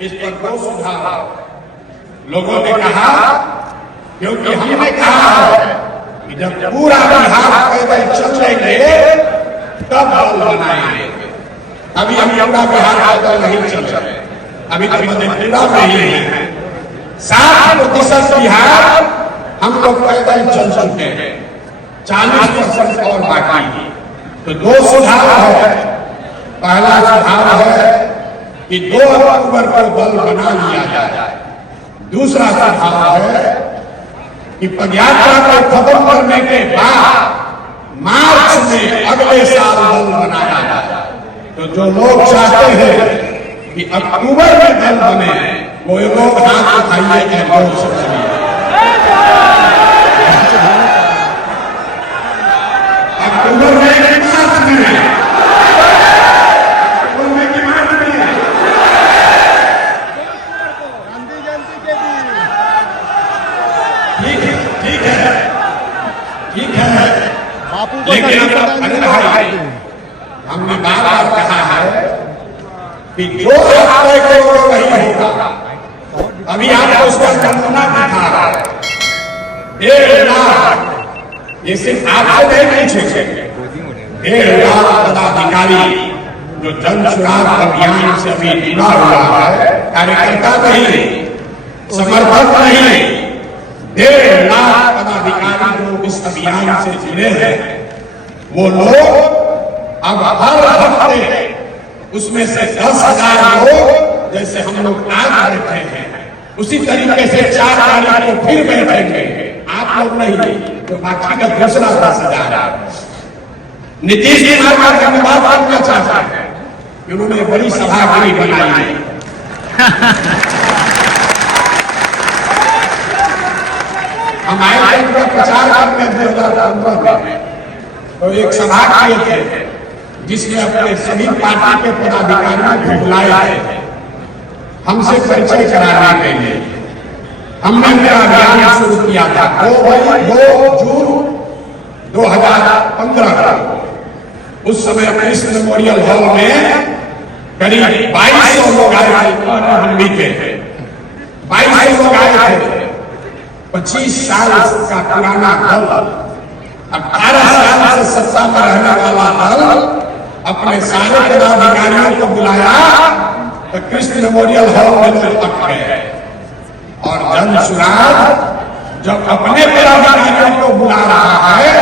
इस पर दो सुझाव लोगों ने कहा, क्योंकि हमने कहा है कि जब पूरा बिहार पैदल चलेंगे तब दल बनाएंगे। अभी हम पूरा बिहार पैदल नहीं चल रहे, अभी तो मधेपुरा में ही है। 60% बिहार हम लोग पैदल चल चुके हैं, 40% और बाकी। तो दो सुझाव है। पहला सुझाव है कि 2 अक्टूबर को दल बना लिया जाए। दूसरा सुझाव है कि पदयात्रा को खत्म करने के बाद मार्च में अगले साल दल बनाया जाए। तो जो लोग चाहते हैं कि अक्टूबर में दल बने, वो लोग हाथ उठाइए कि जोर से बनिए। अक्टूबर में मार्च में, अक्टूबर में कि मार्च में? गांधी जयंती के दिन। ठीक है। बापू को लेकिन अरे भाई, हमने बार बार कहा है कि जो आप तय करोगे वही होगा। अभी आपको उसका नमूना दिखा रहा है। 1.5 लाख, ये सिर्फ आपसे नहीं पूछेंगे, 1.5 लाख पदाधिकारी जो जन सुराग अभियान से अभी जुड़ा हुआ है, कार्यकर्ता नहीं, समर्थक नहीं, 1.5 लाख पदाधिकारी जो इस अभियान से जुड़े हैं, वो लोग अब हर हफ्ते उसमें से 10,000 लोग, जैसे हम लोग आज बैठे हैं, उसी तरीके से 4 तारीख को फिर बैठेंगे। आप लोग नहीं, तो बाकी का दूसरा 10,000। नीतीश कुमार का धन्यवाद करना चाहता है कि उन्होंने बड़ी सभागिरी बनाई है। हम आए थे प्रचार करने 2015 में, तो एक सभा किए थे जिसमें अपने सभी पार्टी के पदाधिकारियों को बुलाया है हमसे परिचय कराने के लिए। हमने मेरा अभियान शुरू किया था 2 जून 2015 को। उस समय कृष्ण मेमोरियल हॉल में करीब 2200 लोग आए थे, हम भी थे। 2200 लोग आए थे। 25 साल का पुराना दल, 18 साल से सत्ता में रहने वाला दल अपने सारे पदाधिकारियों को बुलाया तो कृष्ण मेमोरियल हॉल में लोग पक गए। और जन सुराग जब अपने पदाधिकारियों को बुला रहा है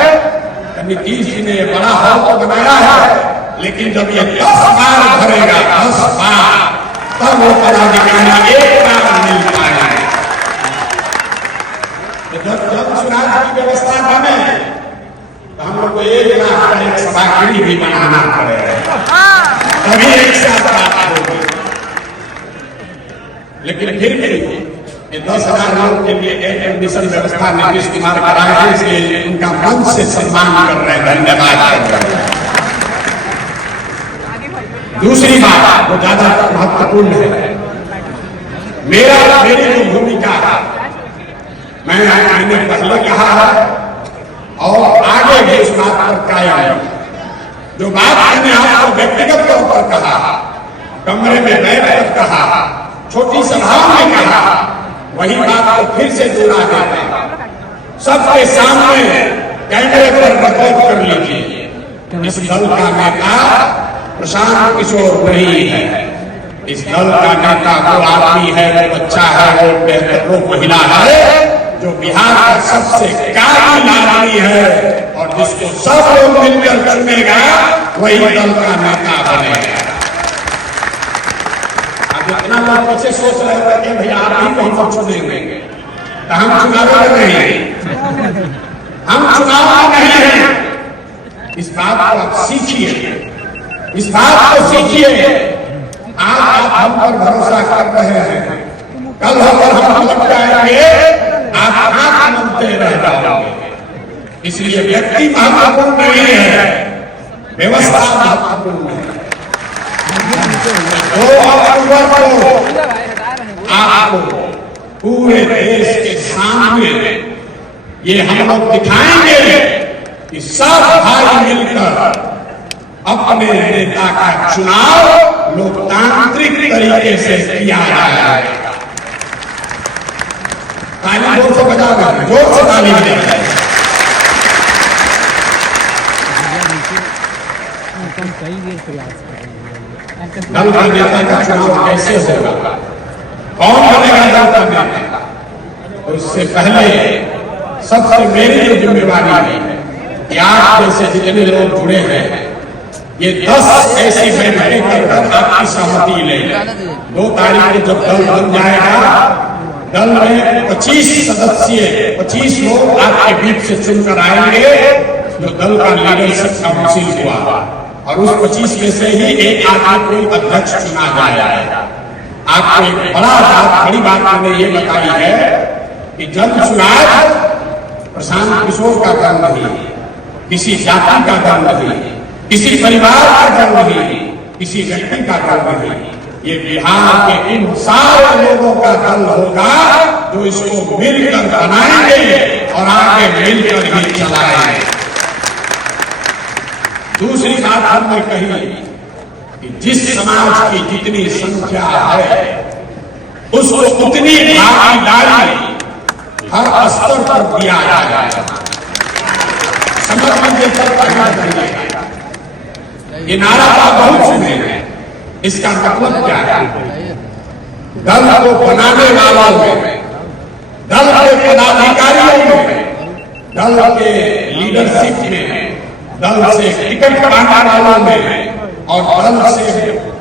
तो नीतीश जी ने बड़ा हॉल तो बनाया है, लेकिन जब ये 10 बार भरेगा, 10 बार, तब वो पदाधिकारी एक बार मिल पाएंगे। जब जन सुराग की व्यवस्था बने तो हम लोग को 1 लाख का एक सभागिरी भी बनाना पड़ेगा, तभी एक साथ बात होगी। लेकिन फिर भी ये 10,000 लोगों के लिए एक एडमिशन व्यवस्था नीतीश कुमार कराए हैं, इसलिए उनका मन से सम्मान कर रहे हैं, धन्यवाद कर रहे हैं। दूसरी बात जो ज्यादा महत्वपूर्ण है, मेरी जो भूमिका है, मैंने पहले कहा है और आगे भी इस बात पर कायम है। जो बात मैंने आपको व्यक्तिगत तौर पर कहा, कमरे में बैठकर कहा, छोटी सभाओं में कहा, वही बात को फिर से दोहरा देते हैं। सबके सामने कैमरे पर रिकॉर्ड कर लीजिए। इस दल का नेता प्रशांत किशोर नहीं है। इस दल का नेता वो आदमी है, वो बच्चा है, वो महिला है जो बिहार का सबसे काबिल आदमी है, और जिसको सब लोग मिलकर चुनेगा वही दल का नेता बनेगा। जितना लोग पीछे सोच रहे थे कि भैया आप ही कहीं पर चुनेंगे, तो हम चुनाव में नहीं, हम चुनाव में नहीं हैं। इस बात को आप सीखिए, इस बात को सीखिए। आज आप हम पर भरोसा कर रहे हैं, कल होकर हम लग जाएंगे, आप हाथ मनते रह जाओगे। इसलिए व्यक्ति महत्वपूर्ण नहीं है, व्यवस्था महत्वपूर्ण है। 2 अक्टूबर को आपको पूरे देश के सामने ये हम लोग दिखाएंगे कि सब भाई मिलकर अपने नेता का चुनाव लोकतांत्रिक तरीके से किया जाएगा। ताली जोर से बजाना, जोर से ताली बजाना। दल का नेता का चुनाव कैसे होगा, कौन बनेगा दल का नेता, तो इससे पहले सबसे मेरी जो जिम्मेवारी है कि आप जैसे जितने लोग जुड़े हैं, ये 10 ऐसी बैठकें कर आपकी सहमति ले। 2 तारीख को जब दल बन जाएगा, दल में 25 सदस्य 25 लोग आपके बीच से चुनकर आएंगे, जो दल का लीडरशिप काउंसिल हुआ, और उस 25 में से ही एक आदमी को अध्यक्ष चुना जाएगा। आपको एक बड़ी बात मैंने ये बताई है कि जन चुनाव प्रशांत किशोर का दल नहीं, किसी जाति का दल नहीं, किसी परिवार का दल नहीं, किसी व्यक्ति का दल नहीं, ये बिहार के इन सारे लोगों का दल होगा जो इसको मिलकर बनाएंगे और आगे मिलकर ही चलाएंगे। दूसरी बात हमने कही कि जिस समाज की जितनी संख्या है उसको उतनी भागीदारी हर स्तर पर दिया जाएगा। समझ में करना चाहिए। ये नारा आप बहुत सुने हैं, इसका मतलब क्या है? दल को बनाने वालों में, दल के पदाधिकारियों में, दल के लीडरशिप में, दल से टिकट पाने वालों में और दल से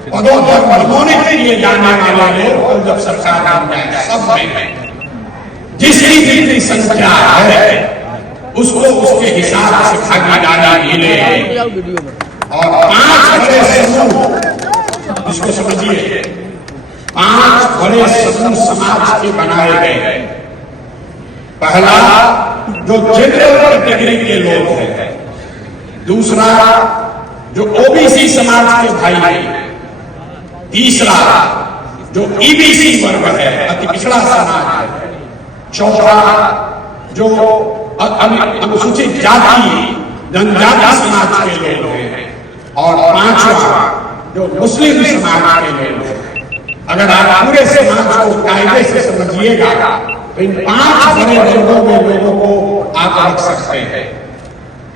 पदों पर मनमोनित किए जाने वाले लोग जब सरकार में सब में जिसकी जितनी संख्या है उसको उसके हिसाब से भागीदारी मिले। और 5 बड़े समूह, इसको समझिए, 5 बड़े समूह समाज के बनाए गए। पहला जो जनरल कैटेगरी के लोग हैं, दूसरा जो ओबीसी समाज के भाई हैं, तीसरा जो ईबीसी वर्ग है, अति पिछड़ा समाज है, चौथा जो अनुसूचित जाति जनजाति समाज के लोग हैं, और 5वां जो मुस्लिम समाज के लोग हैं। अगर आप पूरे समाज को कायदे से समझिएगा तो इन 5 बड़े वर्गों में लोगों को आप रख सकते हैं।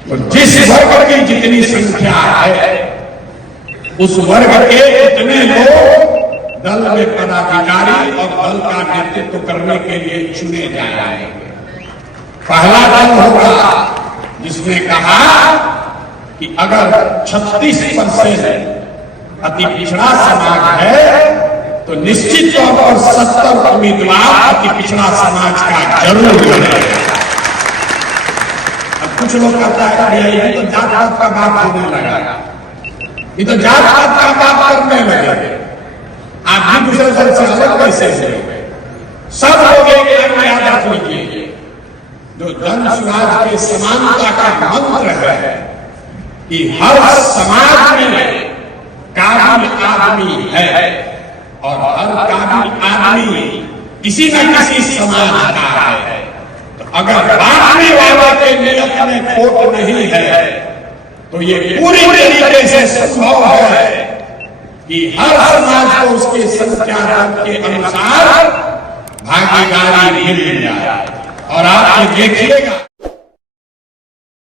तो जिस वर्ग की जितनी संख्या है उस वर्ग के इतने लोग दल में पदाधिकारी और दल का नेतृत्व करने के लिए चुने जाएंगे। पहला दल होगा जिसने कहा कि अगर 36% अति पिछड़ा समाज है तो निश्चित तौर पर 70 उम्मीदवार अति पिछड़ा समाज का जरूर बनेगा। कुछ लोग कहता है ये तो जात पात का बात होने लगा, ये तो जात पात का बात करने लगे, आप भी दूसरे दल से अलग कैसे हुए? सब लोग एक याद रख लीजिए, जो जन समाज के समानता का मंत्र है कि हर समाज में काबिल आदमी है और हर काबिल आदमी किसी न किसी समाज का है। अगर बांटने वाले के नियत में खोट नहीं है तो ये पूरी तरीके से संभव है कि हर समाज को उसके संख्या के अनुसार भागीदारी मिल जाए। और आप देखिएगा